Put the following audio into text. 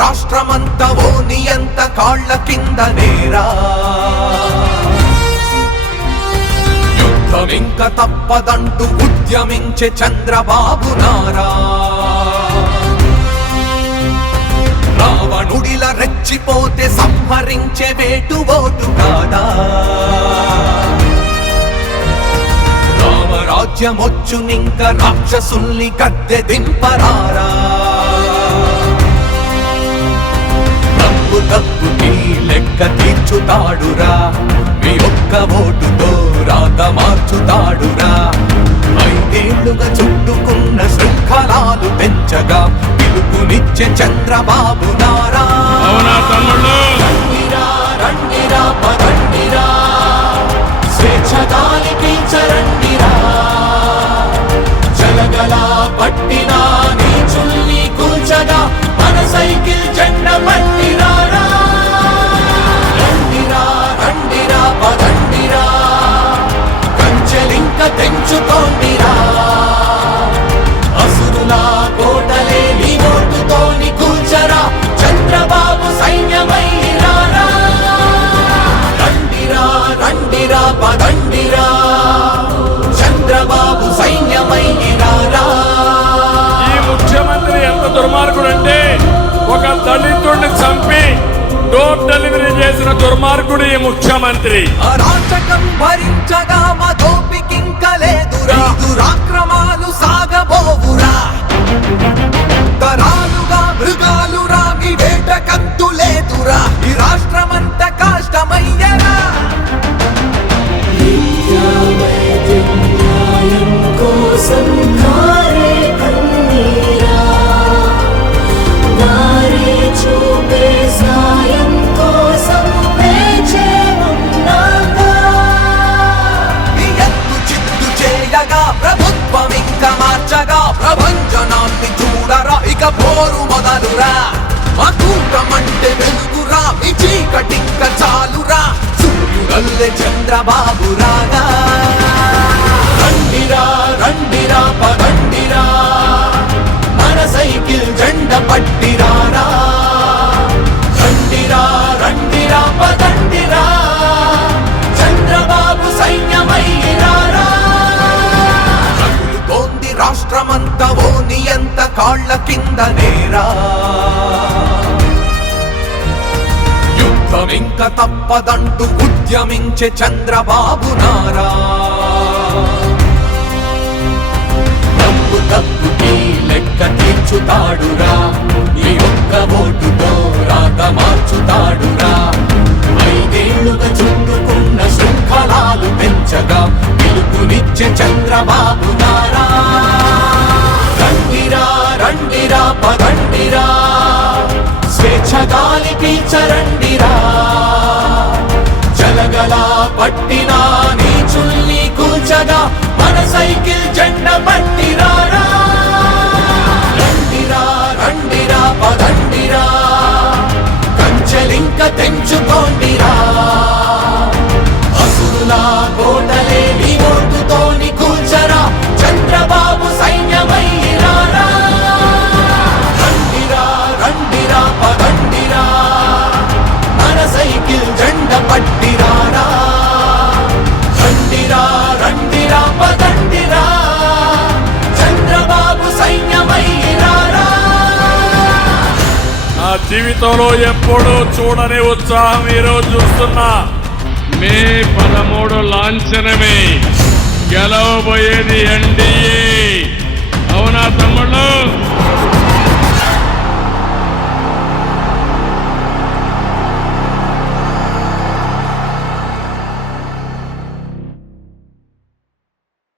రాష్ట్రమంతా ఓ నియంత కాళ్ల కింద నేరా యుద్ధమింక తప్పదంటూ ఉద్యమించే చంద్రబాబు నారా రావణుడిల రెచ్చిపోతే సంహరించే వేటు ఓటు కాదా రామరాజ్యమొచ్చునింక రాక్షసుల్ని గద్దె దింపరారా తప్పుకి లెక్క తీర్చుతాడురా మీ ఒక్క ఓటుతో రాత మార్చుతాడురా 5 ఏళ్లుగా చుట్టుకున్న శృంఖలాలు పెంచగా పిలుపునిచ్చే చంద్రబాబు నారా రండిరా రండిరా పదండిరా స్వేచ్ఛ గాలి పీల్చరండిరా జలగలా పట్టినా నీచుల్ని కూల్చగా మన సైకిల్ జెండా పట్టిరారా రండిరా రండిరా పదండిరా కంచెలింక తెంచుకోండిరా అసురులా కోటలే నీ ఓటుతోని కూల్చరా చంద్రబాబు సైన్యమైరారా రండిరా రండిరా పదండిరా చంద్రబాబు సైన్యమైరారా ఈ ముఖ్యమంత్రి ఎంత దుర్మార్గుడంటే ఒక దళితుడిని చంపి డోర్ డెలివరీ చేసిన దుర్మార్గుడు ఈ ముఖ్యమంత్రి అరాచకం భరించగా మా దోపికింక లేదురా దురాక్రమాలు సాగబోవురా తరాలుగా మృగాలురా మీ వేట కంతు లేదురా ఈ రాష్ట్రమంత కష్టమయ్యరా ప్రభుత్వం ఇంకా మార్చగా ప్రభంజనాన్ని చూడరా ఇక పోరు మొదలురా మా కూటమంటే వెలుగురా మీ చీకటింక చాలురా సూర్యుడల్లే చంద్రబాబు రాగా రండిరా రండిరా పదండిరా మన సైకిల్ జెండ పట్టిరారా రండిరా రండిరా పదండిరా చంద్రబాబు సైన్యమైరారా రాష్ట్రమంతా ఓ నియంత కాళ్ల కింద నేరా యుద్ధమింక తప్పదంటూ ఉద్యమించే చంద్రబాబు నారా తప్పుకి లెక్క తీర్చుతాడురా ఈ ఒక్క ఓటుతో రాత మార్చుతాడురా 5 ఏళ్లుగా చుట్టుకున్న శృంఖలాలు పెంచగా పిలుపునిచ్చే చంద్రబాబు నారా రండిరా రండిరా పదండిరా స్వేచ్ఛ గాలి పీల్చరండిరా జలగలా పట్టినా నీచుల్ని కూల్చగా మన సైకిల్ జెండా పట్టిరారా రండిరా రండిరా పదండిరా కంచెలింక తెంచుకోండిరా అసురులా కోటలే నీ ఓటుతోని కూల్చరా చంద్రబాబు సైన్యమైరారా రండిరా రండిరా పదండిరా మన సైకిల్ జెండ పట్టిరారా రండిరా రండిరా పదండిరా చంద్రబాబు సైన్యమైరారా నా జీవితంలో ఎప్పుడూ చూడని ఉత్సాహం ఈరోజు చూస్తున్నా మే 13 లాంఛనమే గెలవబోయేది ఎన్డీఏ అవునా తమ్ముళ్ళు